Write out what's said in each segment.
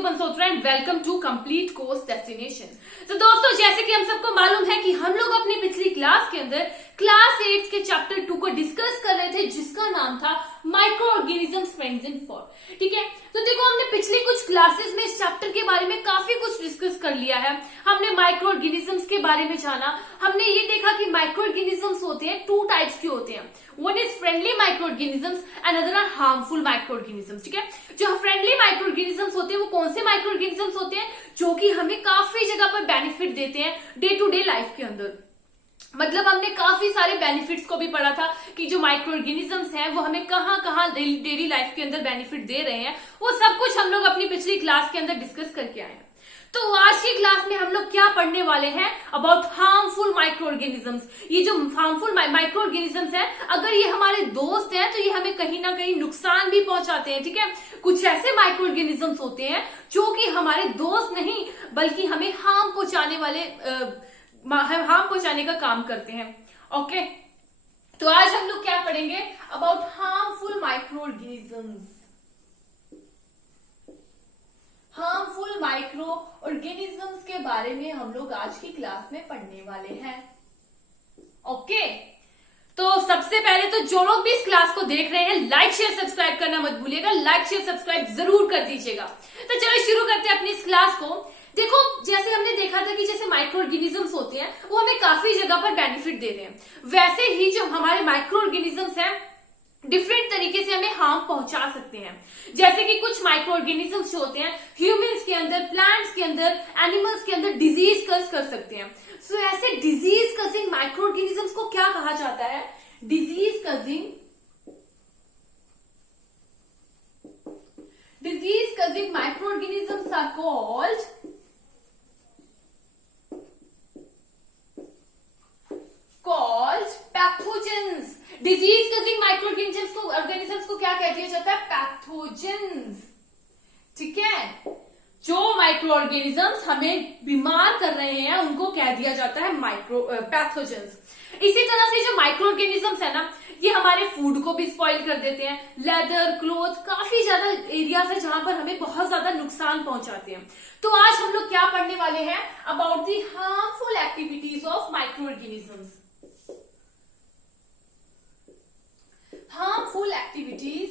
Neetu Bansotra and welcome to complete course destination. तो दोस्तों, जैसे कि हम सबको मालूम है कि हम लोग अपनी पिछली क्लास के अंदर क्लास 8 के चैप्टर 2 को डिस्कस कर रहे थे, जिसका नाम था micro organisms friends in for. ठीक है, तो देखो हमने पिछली कुछ क्लासेस में इस चैप्टर के बारे में काफी कुछ डिस्कस कर लिया है। हमने माइक्रो ऑर्गेनिजम्स के बारे में जाना, हमने ये देखा कि माइक्रो ऑर्गेनिजम्स होते हैं, 2 टाइप्स के होते हैं। One is friendly microorganisms and other are harmful microorganisms. ठीक है, जो फ्रेंडली माइक्रो ऑर्गेनिजम्स होते हैं वो कौन से माइक्रो ऑर्गेनिजम्स होते हैं? जो कि हमें काफी जगह पर बेनिफिट देते हैं डे टू डे लाइफ के अंदर। मतलब हमने काफी सारे बेनिफिट्स को भी पढ़ा था कि जो माइक्रो ऑर्गेनिजम्स हैं वो हमें कहाँ कहाँ डेली लाइफ के अंदर बेनिफिट दे रहे हैं, वो सब कुछ हम लोग अपनी पिछली क्लास के अंदर डिस्कस करके आए हैं। तो आज की क्लास में हम लोग क्या पढ़ने वाले हैं? About harmful micro organisms. ये जो हार्मफुल माइक्रो ऑर्गेनिजम्स हैं, अगर ये हमारे दोस्त हैं तो ये हमें कहीं ना कहीं नुकसान भी पहुंचाते हैं। ठीक है, कुछ ऐसे माइक्रो ऑर्गेनिजम्स होते हैं जो कि हमारे दोस्त नहीं बल्कि हमें हार्म पहुंचाने का काम करते हैं। ओके, तो आज हम लोग क्या पढ़ेंगे? About harmful micro organisms. Harmful micro organisms के बारे में हम लोग आज की क्लास में पढ़ने वाले हैं। ओके, तो सबसे पहले तो जो लोग भी इस क्लास को देख रहे हैं, लाइक शेयर सब्सक्राइब करना मत भूलिएगा। लाइक शेयर सब्सक्राइब जरूर कर दीजिएगा। तो चलो शुरू करते हैं अपनी इस क्लास को। देखो, जैसे हमने देखा था कि जैसे माइक्रो ऑर्गेनिजम्स होते हैं वो हमें काफी जगह पर बेनिफिट दे रहे हैं, वैसे ही जो हमारे माइक्रो ऑर्गेनिजम्स हैं डिफरेंट तरीके से हमें हार्म पहुंचा सकते हैं। जैसे कि कुछ माइक्रो ऑर्गेनिजम्स जो होते हैं ह्यूमंस के अंदर, प्लांट्स के अंदर, एनिमल्स के अंदर डिजीज कज कर सकते हैं। सो ऐसे डिजीज कजिंग माइक्रो ऑर्गेनिजम्स को क्या कहा जाता है? Disease causing microorganisms are called pathogens. Disease causing microorganisms को क्या कह दिया जाता है? पैथोजेंस। ठीक है, जो माइक्रो ऑर्गेनिजम्स हमें बीमार कर रहे हैं उनको कह दिया जाता है पैथोजेंस। इसी तरह से जो माइक्रो ऑर्गेनिजम्स है ना, ये हमारे फूड को भी स्पॉइल कर देते हैं। लेदर, क्लोथ, काफी ज्यादा एरियाज है जहां पर हमें बहुत ज्यादा नुकसान पहुंचाते हैं। तो आज हम लोग क्या पढ़ने वाले हैं? About the harmful activities of micro organisms. Harmful activities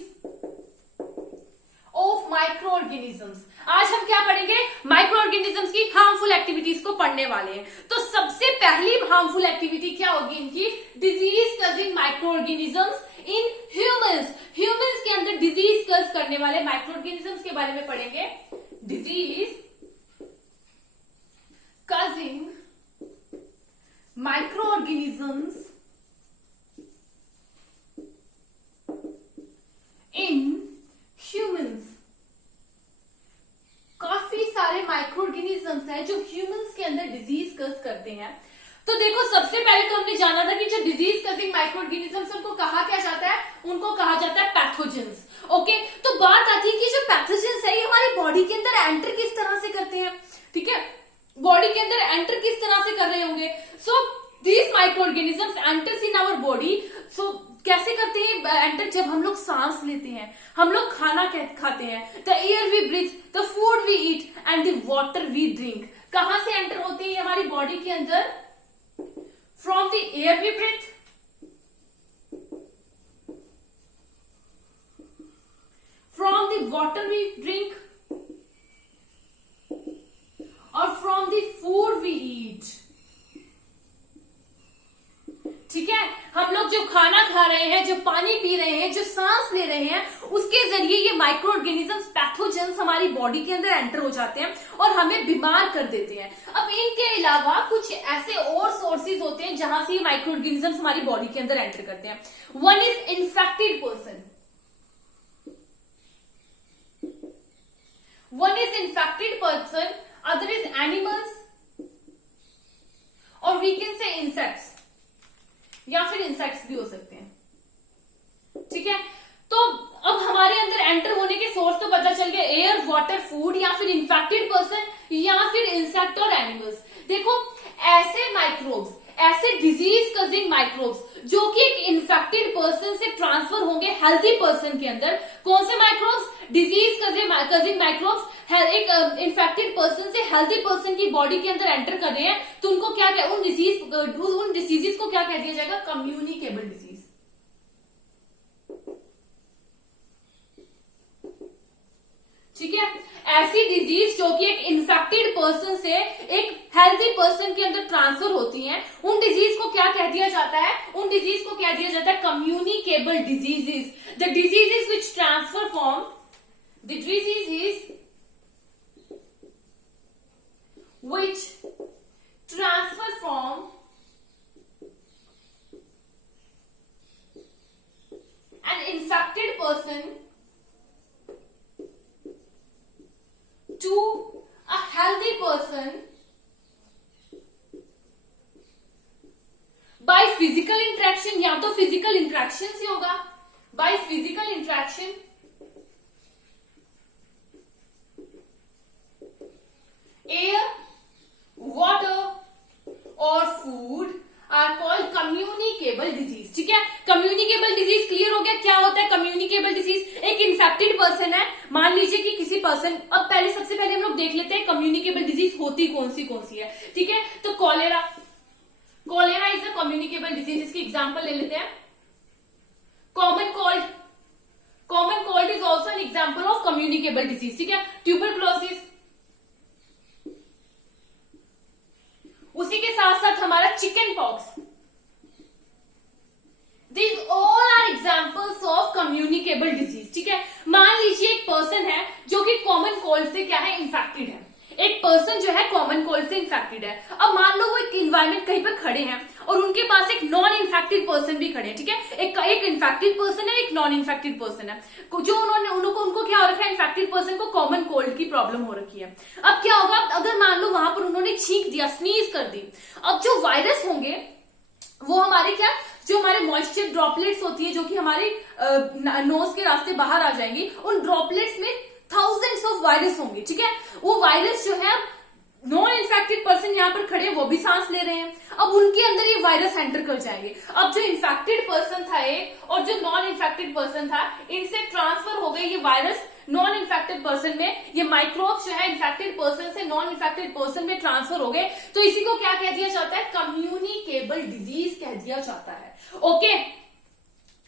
of micro organisms. आज हम क्या पढ़ेंगे? माइक्रो ऑर्गेनिजम्स की हार्मफुल एक्टिविटीज को पढ़ने वाले हैं। तो सबसे पहली हार्मफुल एक्टिविटी क्या होगी इनकी? Disease causing micro organisms in humans. Humans के अंदर डिजीज कज करने वाले माइक्रो ऑर्गेनिजम्स के बारे में पढ़ेंगे। Disease causing micro organisms in humans. काफी सारे माइक्रो ऑर्गेनिजम्स हैं जो ह्यूमंस के अंदर डिजीज कज करते हैं। तो देखो, सबसे पहले तो हमने जाना था कि जो डिजीज कजिंग माइक्रो ऑर्गेनिजम्स उनको कहा क्या जाता है? उनको कहा जाता है पैथोजेंस। ओके, तो बात आती है कि जो पैथोजेंस है ये हमारी बॉडी के अंदर एंटर किस तरह से करते हैं। ठीक है, बॉडी के अंदर एंटर किस तरह से कर रहे होंगे? So these microorganisms enters in our body. So कैसे करते हैं एंटर? जब हम लोग सांस लेते हैं, हम लोग खाना खाते हैं, the air we breathe, the food we eat and the water we drink. कहां से एंटर होते हैं हमारी बॉडी के अंदर? From the air we breathe, from the water we drink और from the food we eat. ठीक है, हम लोग जो खाना खा रहे हैं, जो पानी पी रहे हैं, जो सांस ले रहे हैं, उसके जरिए ये माइक्रो ऑर्गेनिजम्स पैथोजेंस हमारी बॉडी के अंदर एंटर हो जाते हैं और हमें बीमार कर देते हैं। अब इनके अलावा कुछ ऐसे और सोर्सेज होते हैं जहां से ये माइक्रो ऑर्गेनिजम्स हमारी बॉडी के अंदर एंटर करते हैं। One is infected person, other is animals और वी कैन से इंसेक्ट्स, या फिर इंसेक्ट्स भी हो सकते हैं। ठीक है, तो अब हमारे अंदर एंटर होने के सोर्स तो पता चल गया, एयर, वाटर, फूड, या फिर इन्फेक्टेड पर्सन, या फिर इंसेक्ट और एनिमल्स। देखो, ऐसे माइक्रोब्स, ऐसे डिजीज कजिंग माइक्रोब्स जो कि एक इन्फेक्टेड पर्सन से ट्रांसफर होंगे हेल्थी पर्सन के अंदर। कौन से माइक्रोब्स? डिजीज कजिंग माइक्रोब्स एक इन्फेक्टेड पर्सन से हेल्थी पर्सन की बॉडी के अंदर एंटर कर रहे हैं, तो उनको क्या उन डिजीजेस को क्या कह दिया जाएगा? Communicable disease. ठीक है, ऐसी डिजीज जो कि एक इन्फेक्टेड पर्सन से एक हेल्थी पर्सन के अंदर ट्रांसफर होती हैं, उन डिजीज को क्या कह दिया जाता है? उन डिजीज को कह दिया जाता है communicable diseases. The diseases which transfer from the diseases which transfer from an infected person to a healthy person by physical interaction, या तो physical interaction से होगा, by physical interaction, air, water और food are called communicable disease। ठीक है, communicable disease clear हो गया? क्या होता है communicable disease? एक infected person है, मान लीजिए कि किसी पर्सन, अब सबसे पहले हम लोग देख लेते हैं communicable disease होती कौन सी है। ठीक है, तो cholera is a communicable disease। इसकी एग्जांपल ले लेते हैं। Common cold is also an example of communicable disease। ठीक है, ट्यूबरक्लोसिस, उसी के साथ साथ हमारा chickenpox, these all are examples of communicable disease. ठीक है, मान लीजिए एक पर्सन है जो कि कॉमन कोल्ड से क्या है? इन्फेक्टेड है। एक पर्सन जो है कॉमन कोल्ड से इन्फेक्टेड है। अब मान लो वो एक इन्वायरमेंट कहीं पर खड़े हैं और उनके पास एक नॉन इन्फेक्टेड पर्सन भी खड़े हैं। ठीक है, एक इन्फेक्टेड पर्सन है, एक नॉन इन्फेक्टेड पर्सन है, जो उनको क्या हो रखा है? इन्फेक्टेड पर्सन को कॉमन कोल्ड की प्रॉब्लम हो रखी है। अब क्या होगा? अगर मान लो वहां पर उन्होंने छींक दिया, स्नीज कर दी, अब जो वायरस होंगे वो हमारे जो हमारे मॉइस्चर ड्रॉपलेट्स होती है जो कि हमारे नोज के रास्ते बाहर आ जाएंगी, उन ड्रॉपलेट्स में थाउजेंड्स ऑफ वायरस होंगे। ठीक है, वो वायरस जो है नॉन इन्फेक्टेड पर्सन यहाँ पर खड़े, वो भी सांस ले रहे हैं, अब उनके अंदर ये वायरस एंटर कर जाएंगे। अब जो इन्फेक्टेड पर्सन था एक और जो नॉन इन्फेक्टेड पर्सन था, इनसे ट्रांसफर हो गए ये वायरस नॉन इन्फेक्टेड पर्सन में, ये माइक्रोब्स जो है इन्फेक्टेड पर्सन से नॉन इन्फेक्टेड पर्सन में ट्रांसफर हो गए, तो इसी को क्या कह दिया जाता है? कम्युनिकेबल डिजीज कह दिया जाता है। ओके,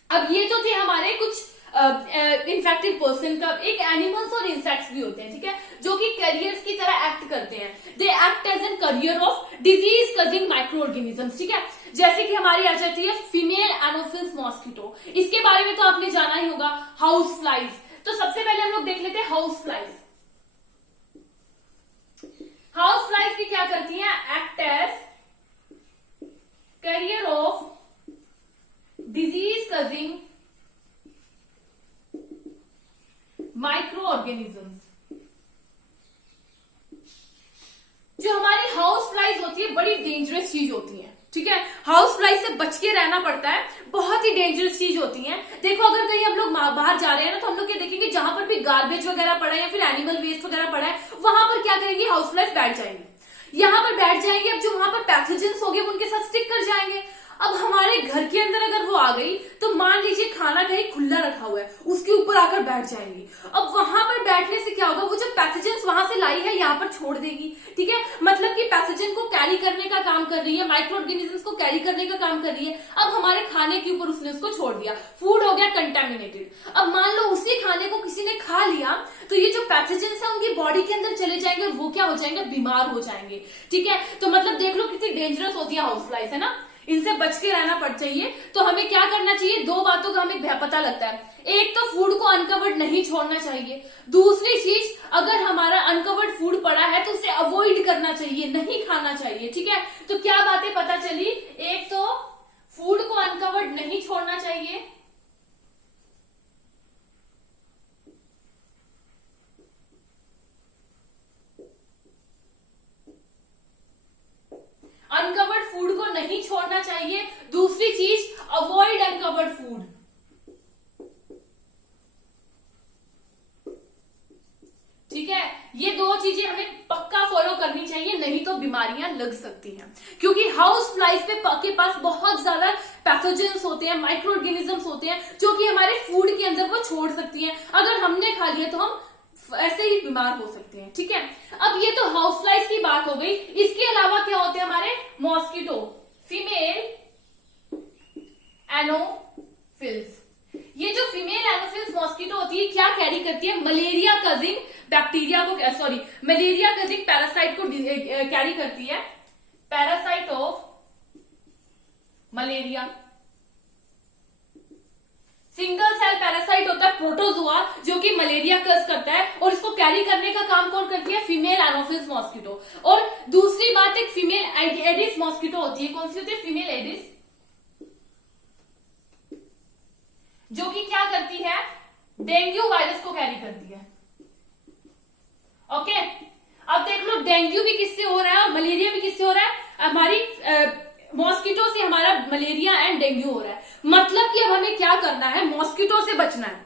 अब ये तो थे हमारे कुछ इन्फेक्टेड पर्सन का। एक एनिमल्स और इंसेक्ट्स भी होते हैं, ठीक है, जो कि कैरियर्स की तरह एक्ट करते हैं। They act as an carrier of disease causing microorganisms. ठीक है, जैसे कि हमारी आ जाती है फीमेल एनोफिल्स मॉस्किटो, इसके बारे में तो आपने जाना ही होगा। हाउस फ्लाइज, तो सबसे पहले हम लोग देख लेते हैं हाउस फ्लाइज। हाउस फ्लाइज की क्या करती हैं? Act as carrier of disease causing microorganisms. जो हमारी हाउस फ्लाइज होती है बड़ी डेंजरस चीज होती है। ठीक है, हाउस फ्लाइज से बच के रहना पड़ता है, बहुत ही डेंजरस चीज होती है। देखो, अगर कहीं हम लोग बाहर जा रहे हैं ना, तो हम लोग क्या देखेंगे? जहां पर भी गार्बेज वगैरह पड़ा है या फिर एनिमल वेस्ट वगैरह पड़ा है, वहां पर क्या करेंगे? हाउस फ्लाइज बैठ जाएंगे, यहां पर बैठ जाएंगे। अब जो वहां पर पैथोजेंस हो गए वो उनके साथ स्टिक कर जाएंगे। अब हमारे घर के अंदर अगर वो आ गई, तो मान लीजिए खाना कहीं खुला रखा हुआ है, उसके ऊपर आकर बैठ जाएंगी। अब वहां पर बैठने से क्या होगा? वो जो पैथोजेंस वहां से लाई है यहाँ पर छोड़ देगी। ठीक है, मतलब कि पैथोजन को कैरी करने का काम कर रही है, माइक्रो ऑर्गेनिजम्स को कैरी करने का काम कर रही है। अब हमारे खाने के ऊपर उसने उसको छोड़ दिया, फूड हो गया कंटेमिनेटेड। अब मान लो उसी खाने को किसी ने खा लिया, तो ये जो पैथोजेंस है उनकी बॉडी के अंदर चले जाएंगे और वो क्या हो जाएंगे? बीमार हो जाएंगे। ठीक है, तो मतलब देख लो कितनी डेंजरस होती है हाउस फ्लाइज, है ना, इनसे बच के रहना पड़ चाहिए। तो हमें क्या करना चाहिए? दो बातों का हमें पता लगता है। एक तो फूड को अनकवर्ड नहीं छोड़ना चाहिए, दूसरी चीज अगर हमारा अनकवर्ड फूड पड़ा है तो उसे अवॉइड करना चाहिए, नहीं खाना चाहिए। ठीक है, तो क्या बातें पता चली? एक तो फूड को अनकवर्ड नहीं छोड़ना चाहिए, अनकवर्ड फूड को नहीं छोड़ना चाहिए, दूसरी चीज अवॉइड अनकवर्ड फूड। ठीक है, ये दो चीजें हमें पक्का फॉलो करनी चाहिए, नहीं तो बीमारियां लग सकती हैं, क्योंकि हाउस फ्लाइज के पास बहुत ज्यादा पैथोजेंस होते हैं, माइक्रो ऑर्गेनिजम्स होते हैं जो कि हमारे फूड के अंदर वो छोड़ सकती हैं। अगर हमने खा लिया तो हम ऐसे ही बीमार हो सकते हैं। ठीक है, अब ये तो हाउस फ्लाइज की बात हो गई। इसके अलावा क्या होते हैं हमारे मॉस्किटो, फीमेल एनोफिल्स। ये जो फीमेल एनोफिल्स मॉस्किटो होती है क्या कैरी करती है? मलेरिया कजिंग बैक्टीरिया को, सॉरी मलेरिया कजिंग पैरासाइट को कैरी करती है, parasite of malaria. Single cell parasite होता है प्रोटोजोआ जो कि मलेरिया कज करता है, और इसको कैरी करने का काम कौन करती है? Female Anopheles mosquito. और दूसरी बात एक फीमेल एडिस मॉस्किटो होती है। कौन सी होती है? फीमेल एडिस, जो कि क्या करती है? डेंगू वायरस को कैरी करती है। ओके, अब देख लो डेंगू भी किससे हो रहा है और मलेरिया भी किससे हो रहा है? हमारी मॉस्किटो से हमारा मलेरिया एंड डेंगू हो रहा है। मतलब कि अब हमें क्या करना है? मॉस्किटो से बचना है,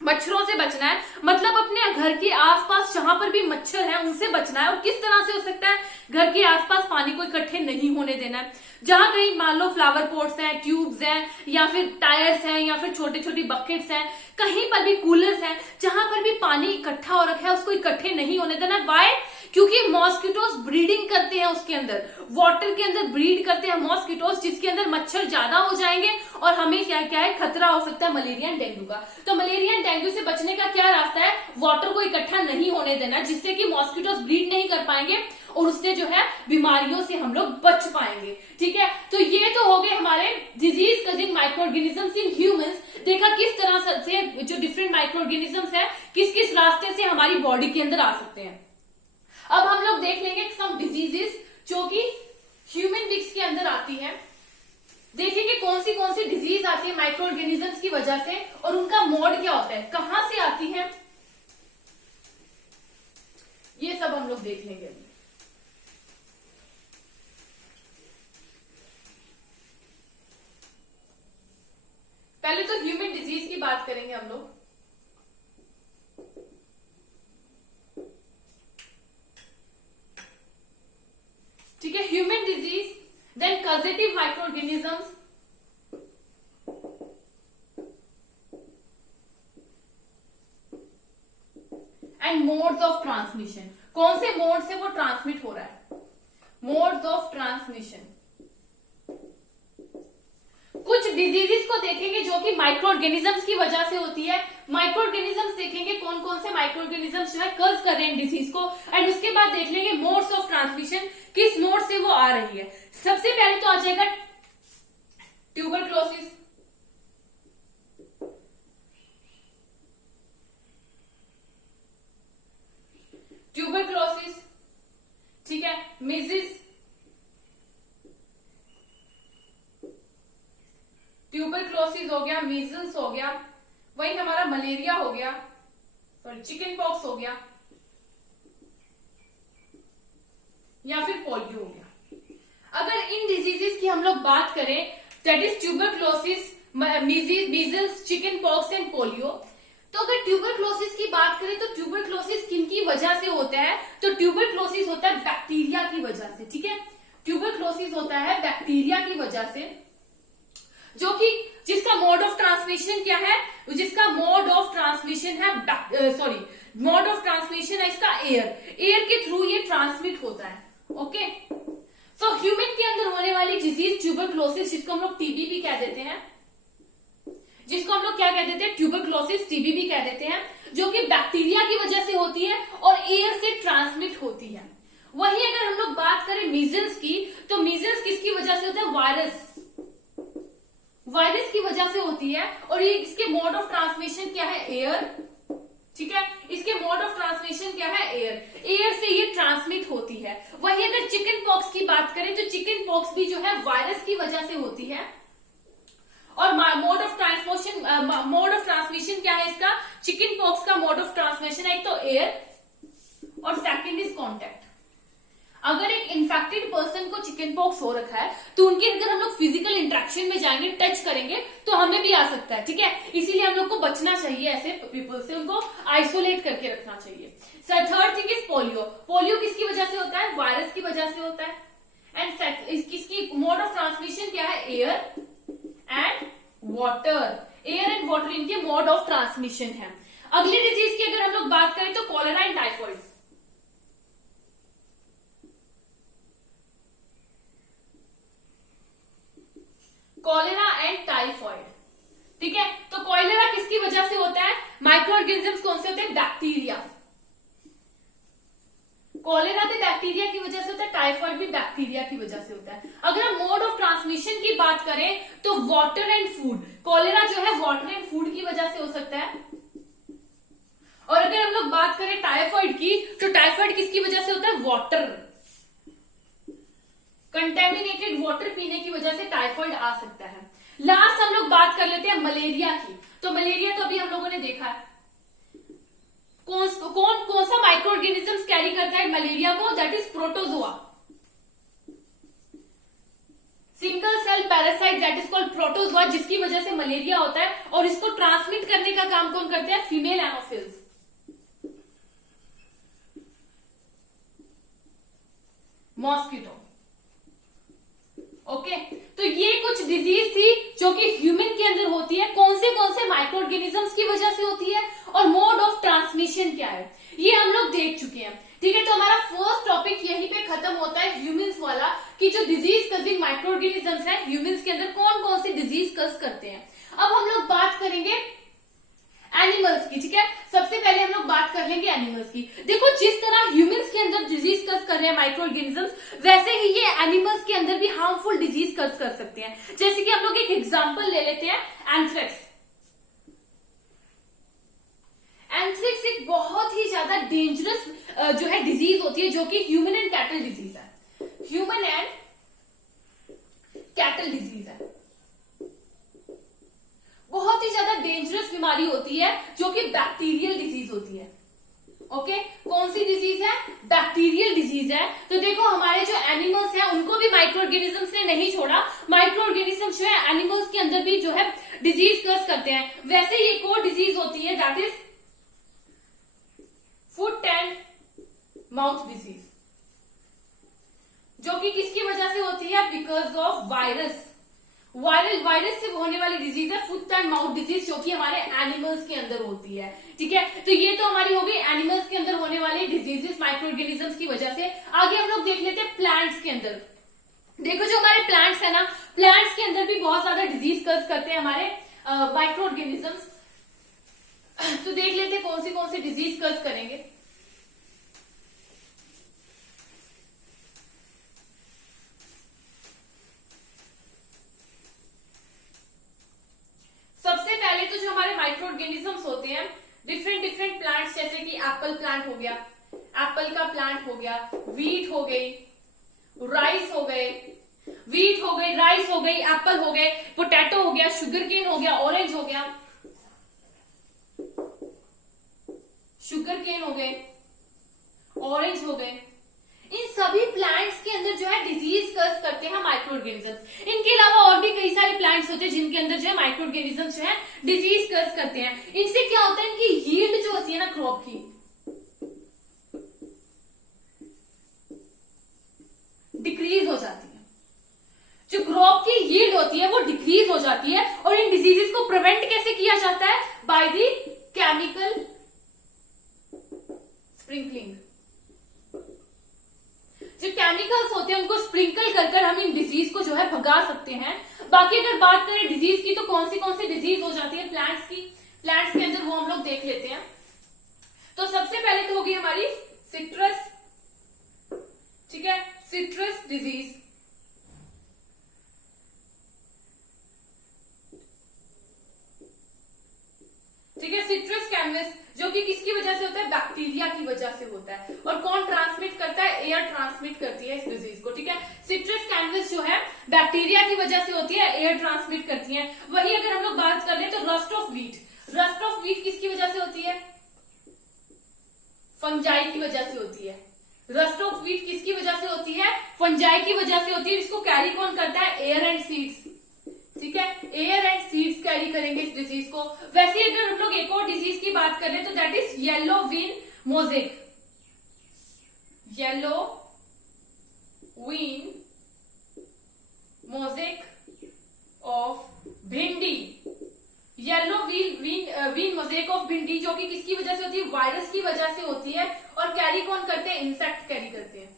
मच्छरों से बचना है, मतलब अपने घर के आसपास जहां पर भी मच्छर हैं उनसे बचना है। और किस तरह से हो सकता है? घर के आसपास पानी को इकट्ठे नहीं होने देना है। जहां कहीं मान लो फ्लावर पॉट्स हैं, ट्यूब्स हैं, या फिर टायर्स हैं, या फिर छोटे छोटे बकेट्स हैं, कहीं पर भी कूलर्स हैं, जहां पर भी पानी इकट्ठा हो रखा है उसको इकट्ठे नहीं होने देना। वाई? क्योंकि मॉस्किटोस ब्रीडिंग करते हैं उसके अंदर, वाटर के अंदर ब्रीड करते हैं मॉस्किटोस, जिसके अंदर मच्छर ज्यादा हो जाएंगे और हमें क्या क्या है? खतरा हो सकता है मलेरिया एंड डेंगू का। तो मलेरिया एंड डेंगू से बचने का क्या रास्ता है? वाटर को इकट्ठा नहीं होने देना, जिससे कि मॉस्किटोस ब्रीड नहीं कर पाएंगे और उससे जो है बीमारियों से हम लोग बच पाएंगे। ठीक है, तो ये तो हो गए हमारे disease causing micro organisms in humans. देखा किस तरह से जो डिफरेंट माइक्रो ऑर्गेनिजम्स है किस किस रास्ते से हमारी बॉडी के अंदर आ सकते हैं। अब हम लोग देख लेंगे सम डिजीजेस जो कि ह्यूमन बींग्स के अंदर आती है। देखेंगे कौन सी डिजीज आती है माइक्रो ऑर्गेनिजम्स की वजह से और उनका मोड क्या होता है, कहां से आती है, ये सब हम लोग देख लेंगे अभी। पहले तो ह्यूमन डिजीज की बात करेंगे हम लोग। ठीक है, human disease, then causative microorganisms, and modes of transmission. कौन से मोड से वो ट्रांसमिट हो रहा है? Modes of transmission. कुछ डिजीजेस को देखेंगे जो कि माइक्रो ऑर्गेनिजम्स की वजह से होती है। माइक्रो ऑर्गेनिजम्स देखेंगे कौन कौन से माइक्रो ऑर्गेनिजम्स जो है कज कर रहे हैं डिजीज को, एंड उसके बाद देख लेंगे मोड्स ऑफ ट्रांसमिशन, किस मोड से वो आ रही है। सबसे पहले तो आ जाएगा ट्यूबरक्लोसिस, ट्यूबरक्लोसिस, ठीक है, मीजिल्स, ट्यूबरक्लोसिस हो गया, मीजल्स हो गया, वही हमारा मलेरिया हो गया, सॉरी चिकन पॉक्स हो गया, या फिर पोलियो हो गया। अगर इन डिजीजेस की हम लोग बात करें, that is tuberculosis, measles, chicken pox and polio. तो अगर ट्यूबरक्लोसिस की बात करें तो ट्यूबरक्लोसिस किनकी वजह से होता है? तो ट्यूबरक्लोसिस होता है बैक्टीरिया की वजह से। ठीक है, ट्यूबरक्लोसिस होता है बैक्टीरिया की वजह से, जो कि जिसका मोड ऑफ ट्रांसमिशन क्या है? जिसका मोड ऑफ ट्रांसमिशन है मोड ऑफ ट्रांसमिशन है इसका एयर के थ्रू ये ट्रांसमिट होता है। ओके, सो ह्यूमन के अंदर होने वाली डिजीज ट्यूबरक्लोसिस, जिसको हम लोग टीबी भी कह देते हैं, जिसको हम लोग क्या कह देते हैं? ट्यूबरक्लोसिस टीबी भी कह देते हैं, जो कि बैक्टीरिया की वजह से होती है और एयर से ट्रांसमिट होती है। वही अगर हम लोग बात करें मीजल्स की, तो मीजल्स किसकी वजह से होता है? वायरस की वजह से होती है, और ये इसके मोड ऑफ ट्रांसमिशन क्या है? एयर। ठीक है, इसके मोड ऑफ ट्रांसमिशन क्या है? एयर से ये ट्रांसमिट होती है। वही अगर चिकन पॉक्स की बात करें तो चिकन पॉक्स भी जो है वायरस की वजह से होती है, और मोड ऑफ ट्रांसमिशन क्या है इसका? चिकन पॉक्स का मोड ऑफ ट्रांसमिशन है एक तो एयर और सेकंड इज कॉन्टैक्ट। अगर एक इन्फेक्टेड पर्सन को चिकन पॉक्स हो रखा है तो उनके अगर हम लोग फिजिकल इंटरेक्शन में जाएंगे, टच करेंगे, तो हमें भी आ सकता है, ठीक है। इसीलिए हम लोग को बचना चाहिए ऐसे पीपल से, उनको आइसोलेट करके रखना चाहिए। Sir third thing is polio. Polio किसकी वजह से होता है? वायरस की वजह से होता है। एंड इसकी मोड ऑफ ट्रांसमिशन क्या है? Air and water. Air and water इनके मोड ऑफ ट्रांसमिशन है। अगली डिजीज की अगर हम लोग बात करें तो cholera and typhoid. Cholera and typhoid, ठीक है। तो कॉलेरा किसकी वजह से होता है? माइक्रो ऑर्गेनिजम्स कौन से होते हैं? बैक्टीरिया। कॉलेरा भी बैक्टीरिया की वजह से होता है, टाइफॉइड भी बैक्टीरिया की वजह से होता है। अगर हम मोड ऑफ ट्रांसमिशन की बात करें तो वाटर एंड फूड। कॉलेरा जो है वाटर एंड फूड की वजह से हो सकता है। और अगर हम लोग बात करें टाइफॉइड की, तो टाइफॉइड किसकी वजह से होता है? वाटर, कंटेमिनेटेड वाटर पीने की वजह से टाइफॉइड आ सकता है। लास्ट हम लोग बात कर लेते हैं मलेरिया की। तो मलेरिया तो अभी हम लोगों ने देखा है। कौन सा माइक्रो ऑर्गेनिजम्स कैरी करता है मलेरिया को? That is protozoa. Single cell parasite that is called protozoa, जिसकी वजह से मलेरिया होता है। और इसको ट्रांसमिट करने का काम कौन करते हैं? Female Anopheles. मॉस्किटो। ओके, तो ये कुछ डिजीज थी जो कि ह्यूमन के अंदर होती है। कौन से माइक्रो ऑर्गेनिजम्स की वजह से होती है और मोड ऑफ ट्रांसमिशन क्या है, ये हम लोग देख चुके हैं, ठीक है। तो हमारा फर्स्ट टॉपिक यहीं पे खत्म होता है ह्यूमंस वाला, कि जो डिजीज कजिंग माइक्रो ऑर्गेनिजम्स है ह्यूमंस के अंदर कौन कौन सी डिजीज कज करते हैं। अब हम लोग बात करेंगे एनिमल्स की, ठीक है। सबसे पहले हम लोग बात कर लेंगे एनिमल्स की। देखो, जिस तरह ह्यूमंस के अंदर डिजीज कज कर रहे हैं माइक्रो ऑर्गेनिजम्स, वैसे ही ये एनिमल्स के अंदर भी हार्मफुल डिजीज कज कर सकते हैं। जैसे कि हम लोग एक एग्जांपल ले लेते हैं, एंथ्रेक्स। एंथ्रेक्स एक बहुत ही ज्यादा डेंजरस जो है डिजीज होती है, जो कि ह्यूमन एंड कैटल डिजीज है। ह्यूमन एंड कैटल डिजीज है, बहुत ही ज्यादा डेंजरस बीमारी होती है, जो कि बैक्टीरियल डिजीज होती है। ओके, कौन सी डिजीज है? बैक्टीरियल डिजीज है। तो देखो, हमारे जो एनिमल्स हैं उनको भी माइक्रो ऑर्गेनिजम्स ने नहीं छोड़ा। माइक्रो ऑर्गेनिजम्स जो है एनिमल्स के अंदर भी जो है डिजीज कज करते हैं। वैसे ही एक और डिजीज होती है, that is foot and mouth disease, जो कि किसकी वजह से होती है? Because of virus. वायरस से होने वाली डिजीज है फुट एंड माउथ डिजीज, जो कि हमारे एनिमल्स के अंदर होती है, ठीक है। तो ये तो हमारी हो गई एनिमल्स के अंदर होने वाली डिजीजेस माइक्रो ऑर्गेनिजम्स की वजह से। आगे हम लोग देख लेते हैं प्लांट्स के अंदर। देखो, जो हमारे प्लांट्स है ना, प्लांट्स के अंदर भी बहुत ज्यादा डिजीज कज करते हैं हमारे माइक्रो ऑर्गेनिजम्स। तो देख लेते हैं कौन सी डिजीज कज करेंगे। सबसे पहले तो जो हमारे माइक्रो ऑर्गेनिजम्स होते हैं, डिफरेंट प्लांट्स, जैसे कि एप्पल प्लांट हो गया, एप्पल का प्लांट हो गया, वीट हो गई, राइस हो गए, वीट हो गई, राइस हो गई, एप्पल हो गए, पोटैटो हो गया, शुगर केन हो गया, ऑरेंज हो गया, शुगर केन हो गए, ऑरेंज हो गए। इन सभी प्लांट्स के अंदर जो है डिजीज कज करते हैं माइक्रो ऑर्गेनिजम्स। इनके अलावा और भी कई सारे प्लांट्स होते हैं जिनके अंदर जो है माइक्रो ऑर्गेनिजम्स जो है डिजीज कज करते हैं। इनसे क्या होता है? इनकी यील्ड जो होती है ना क्रॉप की, डिक्रीज हो जाती है। जो क्रॉप की यील्ड होती है वो डिक्रीज हो जाती है। और इन डिजीजेस को प्रिवेंट कैसे किया जाता है? By the chemical sprinkling. जो केमिकल्स होते हैं उनको स्प्रिंकल कर हम इन डिजीज को जो है भगा सकते हैं। बाकी अगर बात करें डिजीज की, तो कौन सी डिजीज हो जाती है प्लांट्स की, प्लांट्स के अंदर, वो हम लोग देख लेते हैं। तो सबसे पहले तो होगी हमारी सिट्रस, ठीक है, सिट्रस डिजीज। ठीक है, सिट्रस कैनवस, जो कि किसकी वजह से होता है? बैक्टीरिया की वजह से होता है। और कौन ट्रांसमिट करता है? एयर ट्रांसमिट करती है इस डिजीज को, ठीक है। सिट्रस कैनवस जो है बैक्टीरिया की वजह से होती है, एयर ट्रांसमिट करती है। वही अगर हम लोग बात कर ले तो rust of wheat, rust of wheat किसकी वजह से होती है? फंजाई की वजह से होती है। रस्ट ऑफ व्हीट किसकी वजह से होती है? फंजाई की वजह से होती है। इसको कैरी कौन करता है? एयर एंड सीड्स, ठीक है। एयर एंड सीड्स कैरी करेंगे इस डिजीज को। वैसे अगर हम लोग एक और डिजीज की बात करें तो that is yellow vein mosaic. Yellow vein mosaic of bhindi. Yellow vein mosaic of bhindi जो कि किसकी वजह से होती है, वायरस की वजह से होती है। और कैरी कौन करते हैं, इंसेक्ट कैरी करते हैं,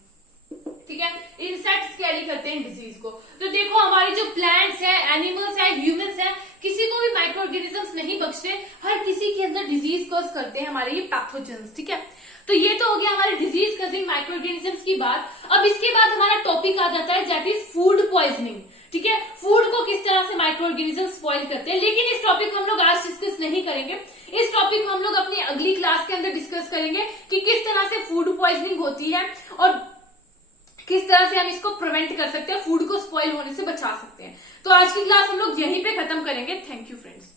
ठीक है, इंसेक्ट्स कैरी करते हैं डिजीज को। तो देखो हमारी जो प्लांट्स है, एनिमल्स है, ह्यूमंस है, किसी को भी माइक्रो ऑर्गेनिजम्स नहीं बख्शते, हर किसी के अंदर डिजीज कॉज करते हैं हमारे ये पैथोजेंस, ठीक है। तो ये तो हो गया हमारे डिजीज कॉजिंग माइक्रो ऑर्गेनिजम्स की बात। अब इसके बाद हमारा टॉपिक आ जाता है दैट इज फूड पॉइजनिंग, ठीक है। फूड को किस तरह से माइक्रो ऑर्गेनिज्म स्पॉइल करते हैं, लेकिन इस टॉपिक को हम लोग आज डिस्कस नहीं करेंगे। इस टॉपिक को हम लोग अपनी अगली क्लास के अंदर डिस्कस करेंगे कि किस तरह से फूड पॉइजनिंग होती है और किस तरह से हम इसको प्रिवेंट कर सकते हैं, फूड को स्पॉइल होने से बचा सकते हैं। तो आज की क्लास हम लोग यहीं पे खत्म करेंगे। Thank you friends.